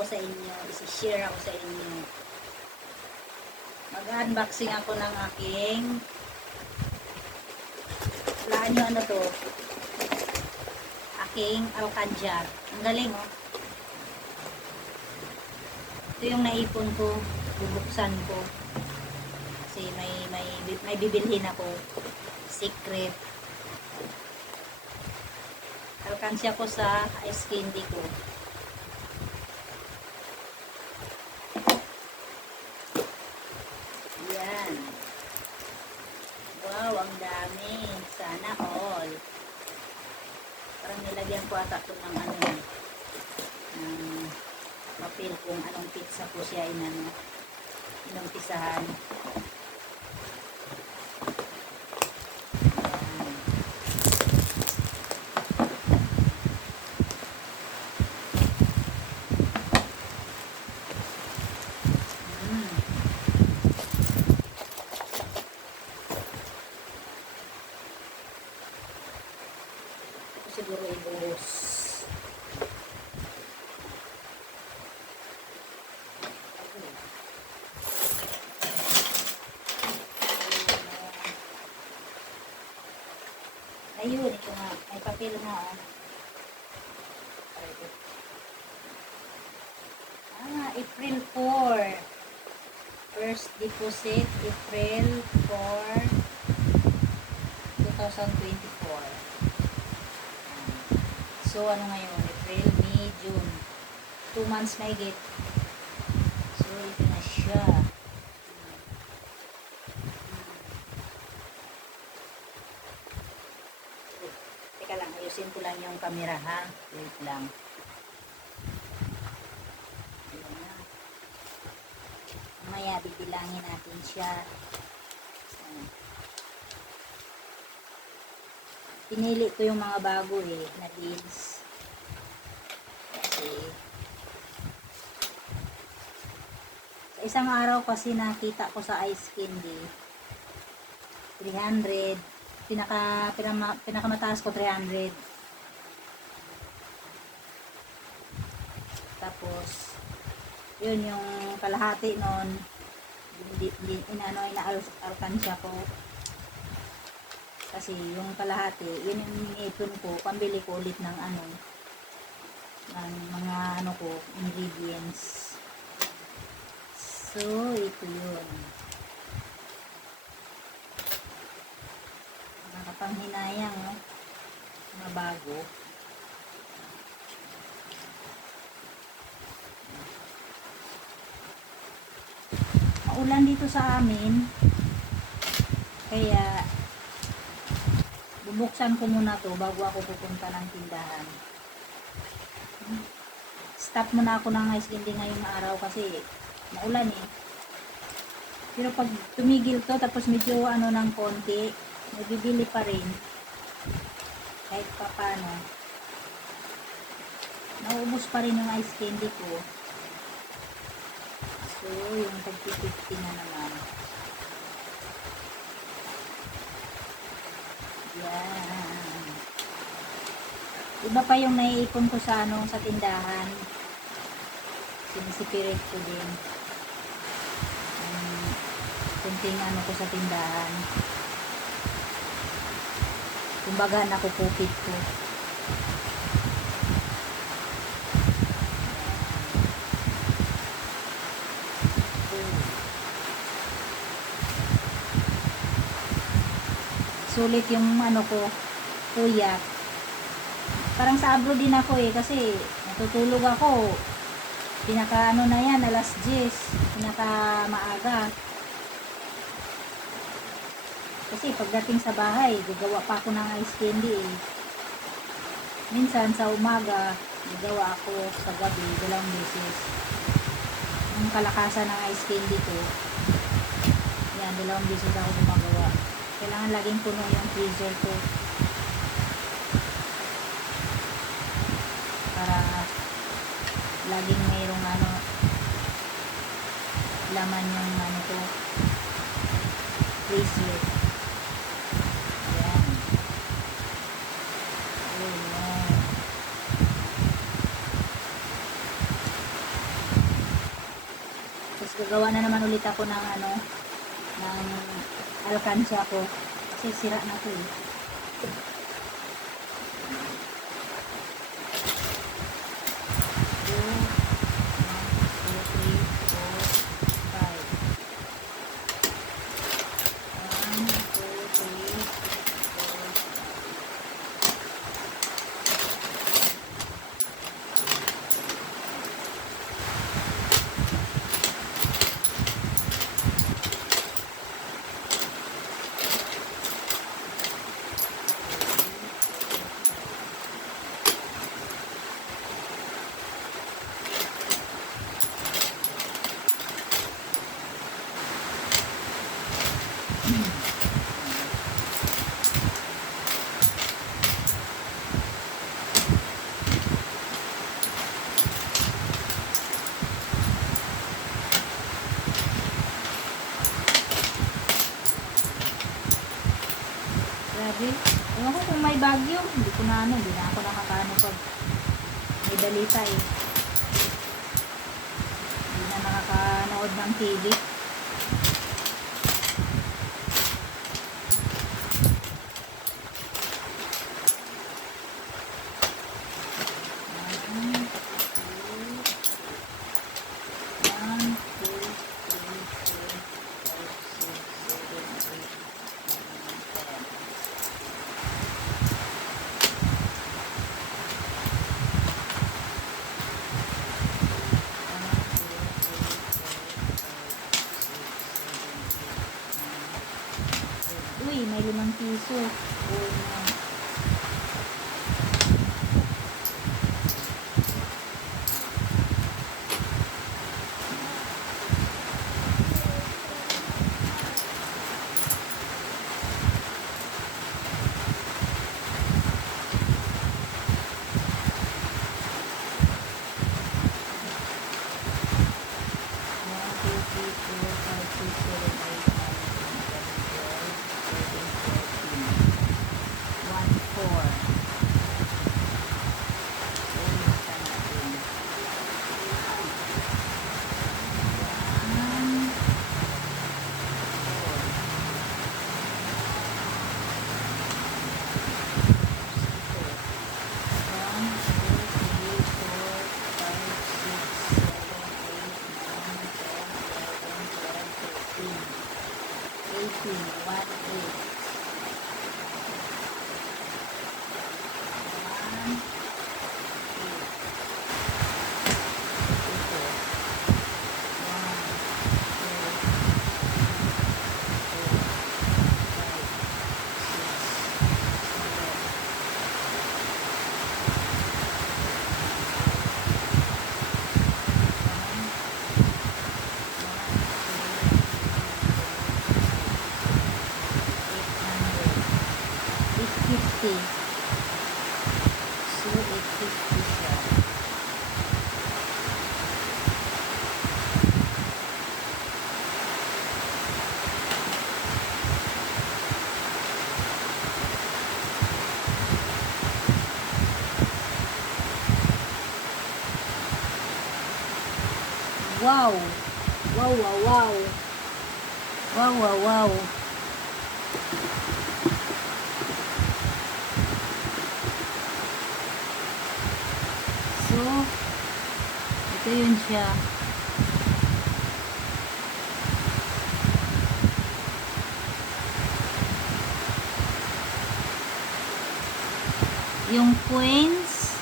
ako sa inyo. Isi-share ako sa inyo. Mag-unboxing ako ng aking wala nyo ano to aking alcanjar. Ang galing oh. Ito yung naipon ko. Bubuksan ko. Kasi may, may, may bibilhin ako. Secret. Alkansya ko sa ice candy ko. Yan. Wow, ang dami. Sana all. Parang nilagyan ko ata ito ng ano, ng papel kung anong pizza ko siya inano, inumpisahan. Yan. Mm. Ito siguro ibuhos. Ayun, ito nga. May papel nga, oh. Ah, April 4. First deposit, April 4, 2024. So, ano ngayon? April, May, June. Two months may get. So, ito na siya. Wait, Teka lang, lang yung camera ha. Wait lang. Mamaya, bibilangin natin siya. Pinili ko yung mga bago eh, na deals. Kasi, sa isang araw kasi nakita ko sa ice candy, 300, pinaka, pinama, pinakamataas ko 300. Tapos, yun yung kalahati nun, hindi, hindi, inano, ina-alkansya ko. Kasi yung kalahati, yun yung iniipon ko, pambili ko ulit ng ano, ng mga ano ko, ingredients. So, ito yun. Nakapanghinayang, no? Mga bago. Maulan dito sa amin. Kaya, bubuksan ko muna to bago ako pupunta ng tindahan. Stop muna ako ng ice candy ngayong araw kasi maulan eh. Pero pag tumigil to tapos medyo ano ng konti, nabibili pa rin. Kahit pa paano. Naubos pa rin yung ice candy ko. So, yung 50 na naman. Yan. Iba pa yung naiipon ko sa ano sa tindahan. Sinisipirit ko din. Um, kunting ano ko sa tindahan. Kumbaga nakukupit ko. Sulit yung ano ko, kuya. Parang sa abroad din ako eh, kasi natutulog ako. Pinaka ano na yan, alas 10. Pinaka maaga. Kasi pagdating sa bahay, gagawa pa ako ng ice candy eh. Minsan sa umaga, gagawa ako sa gabi, dalawang beses. Ang kalakasan ng ice candy ko, yan, dalawang beses ako gumagawa. Kailangan laging puno yung freezer ko. Para laging mayroong ano laman yung ano ko freezer. Ayan. Gagawa na naman ulit ako ng ano ng alkansya ko. Kasi na to eh. Grabe. Ewan ko kung may bagyo. Hindi ko na ano. Hindi na ako nakakaano pag may balita eh. Hindi na nakakanood ng TV. 你是我 50. So, 850 siya. Wow! Wow, wow, wow! Wow, wow, wow! Ito yun siya. Yung coins,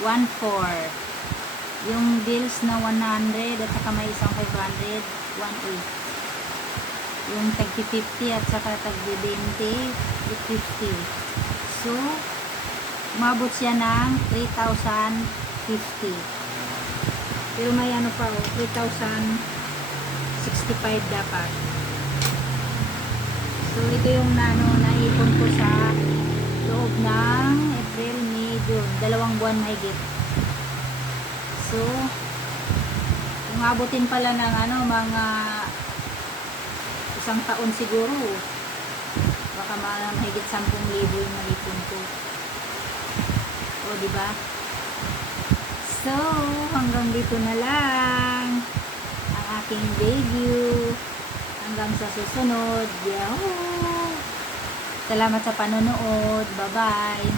1-4. Yung bills na 100 at saka may isang 500, 1-8. Yung tagti 50 at saka tagti 20, 50. So, umabot siya ng 3,050. Pero may ano pa oh, 3,065 dapat. So, ito yung nano, naipon ko sa loob ng April, May, June. Dalawang buwan mahigit. So, umabutin pala ng ano, mga isang taon siguro. Baka mga mahigit 10,000 yung naipon ko. O, di ba? So, hanggang dito na lang ang aking debut. Hanggang sa susunod. Yahoo! Salamat sa panonood. Bye-bye.